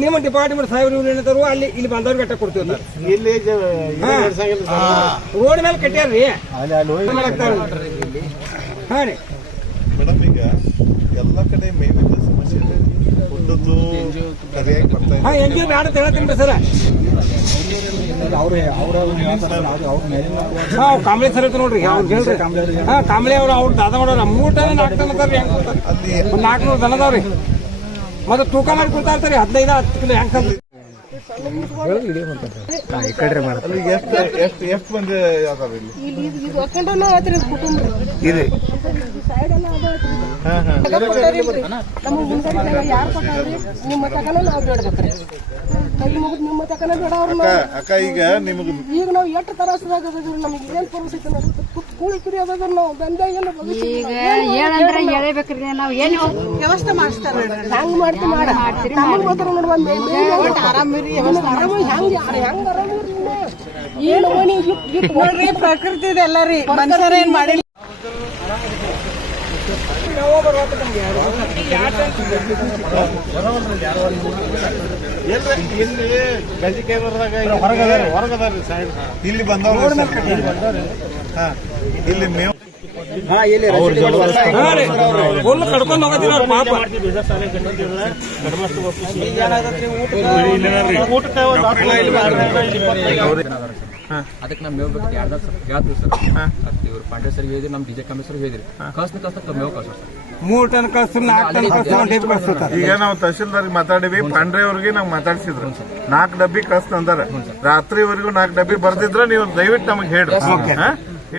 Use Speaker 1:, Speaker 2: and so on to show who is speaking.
Speaker 1: ನಿಮ್ಮ ಡಿಪಾರ್ಟ್ಮೆಂಟ್ ಸಾಹೇಬರು ಇವ್ರು ಏನಂತಾರು ಅಲ್ಲಿ ಇಲ್ಲಿ ಬಂದವ್ರಿಗೆ ಗಟ್ಟ ಕೊಡ್ತೀವಿ ಸರ್
Speaker 2: ಇಲ್ಲಿ
Speaker 1: ರೋಡ್ ಮೇಲೆ ಕಟ್ಟ್ಯಾರ್ರಿ. ಹಾ ರೀ.
Speaker 3: ಮೇಡಮ್ ಈಗ ಎಲ್ಲ ಕಡೆ ಮೇವಿನ ಸಮಸ್ಯೆ ಇದೆ. ಒಂದೊಂದು ಸರಿಯಾಗಿ ಬರ್ತಾ ಇದೆ
Speaker 1: ಹಾ ಹೆಂಗೆ ಬೇಡ ಹೇಳ್ತೀನಿ ಸರ್. ಹಾ ಕಾಂಬ್ಳೆ ಸರ್ ನೋಡ್ರಿ ಅವ್ರು ಹೇಳ್ರಿ. ಹಾ ಕಾಂಬ್ಳೆ ಅವ್ರು ಅವ್ರು ದಾದ ಮಾಡೋರ ಮೂರ್ ಟನ್ ನಾಲ್ಕು ಟನ್ ಹೆಂಗ್ ಒಂದ್ ನಾಲ್ಕುನೂರು ದನ ಅದಾವ್ರಿ. ಮತ್ತೆ ತೂಕ ಮಾಡಿ ಕೊಡ್ತಾ ಇರ್ತಾರೆ ಹದಿನೈದು ಹತ್ತು ಕಿಲೋ ಹೆಂಗ್
Speaker 4: ಇದು. ನಮಗೆ ಮುಂದೆ ಯಾರು ಕೊಟ್ಟಾರ್ರಿ ನಿಮ್ಮ ತಕನ ನಾವು ಬೇಡ್ಬೇಕ್ರಿ
Speaker 3: ಅಕ್ಕ ಈಗ ನಿಮಗೆ
Speaker 4: ಈಗ ನಾವು ಎಷ್ಟು ತರಾಸದಾಗ ಅದಾವ್ರಿ ನಮಗೆ ಏನ್ ಪರಿಸ್ಥಿತಿ ಕೂಳಿ ಕುರಿ ನಾವು. ಬಂದ ಏನು
Speaker 5: ಈಗ ಹೇಳಬೇಕ್ರಿ ನಾವು ಏನು
Speaker 4: ವ್ಯವಸ್ಥೆ ಮಾಡಿಸ್ತಾರ ಹೆಂಗ್ ಮಾಡ್ತಿ ಮಾಡ ಮಾತ್ರ ಆರಾಮಿರಿ ಆರಾಮ ಹೆಂಗ್ ಹೆಂಗ್ ಆರಾಮಿರಿ ಏನು ಮನಿ ನೋಡ್ರಿ ಪ್ರಕೃತಿ ಎಲ್ಲ ರೀ. ಮನುಷ್ಯರ ಏನ್ ಮಾಡಿಲ್ಲ.
Speaker 2: ಇಲ್ಲಿ ಗಜಿಕೆ ಬರ್ದಾಗ ಹೊರಗದಾರ. ಹೊರಗದಾರ ಸೈಡ್
Speaker 3: ಇಲ್ಲಿ ಬಂದವ್ರು ಹಾ ಇಲ್ಲಿ ಮೇವು
Speaker 1: ಕಡ್ಕೊಂಡ್ ಪಾಪ.
Speaker 6: ಅದಕ್ಕೆ ನಾವು ಮೇವ್ ಬೇಕು ಯಾರ್ದಾರ ಸರ್. ಹೇಳ್ತೀವಿ ಸರ್ ಇವ್ರು ಪಾಂಡೆ ಸರ್ ಹೇಳಿದ್ರಿ ನಮ್ಮ ಡಿಜೆ ಕಮ್ಮಿ ಸರ್ ಹೇಳಿದ್ರಿ. ಕಸ್ತ ಕಳ್ಸ ಮೇವ್ ಕಳ್ಸೋ ಸರ್.
Speaker 1: ಮೂರ್ ಟನ್ ಕಳ್ಸ್ತಾರೆ ನಾಲ್ಕು ಟನ್ ಕಳ್ಸ್ತಾರೆ ಕಳ್ಸ್ತಾರೆ
Speaker 3: ಈಗ ನಾವು ತಹಶೀಲ್ದಾರ್ ಮಾತಾಡಿವಿ ಪಾಂಡ್ರೆ ಅವ್ರಿಗೆ ನಾವು ಮಾತಾಡ್ಸಿದ್ರು. ನಾಲ್ಕು ಡಬ್ಬಿ ಕಳ್ಸ್ತ ಅಂದಾರ ರಾತ್ರಿವರೆಗೂ ನಾಲ್ಕು ಡಬ್ಬಿ ಬರ್ದಿದ್ರ ನೀವು ದಯವಿಟ್ಟು ನಮಗೆ ಹೇಳ್ರಿ. ಹಾ?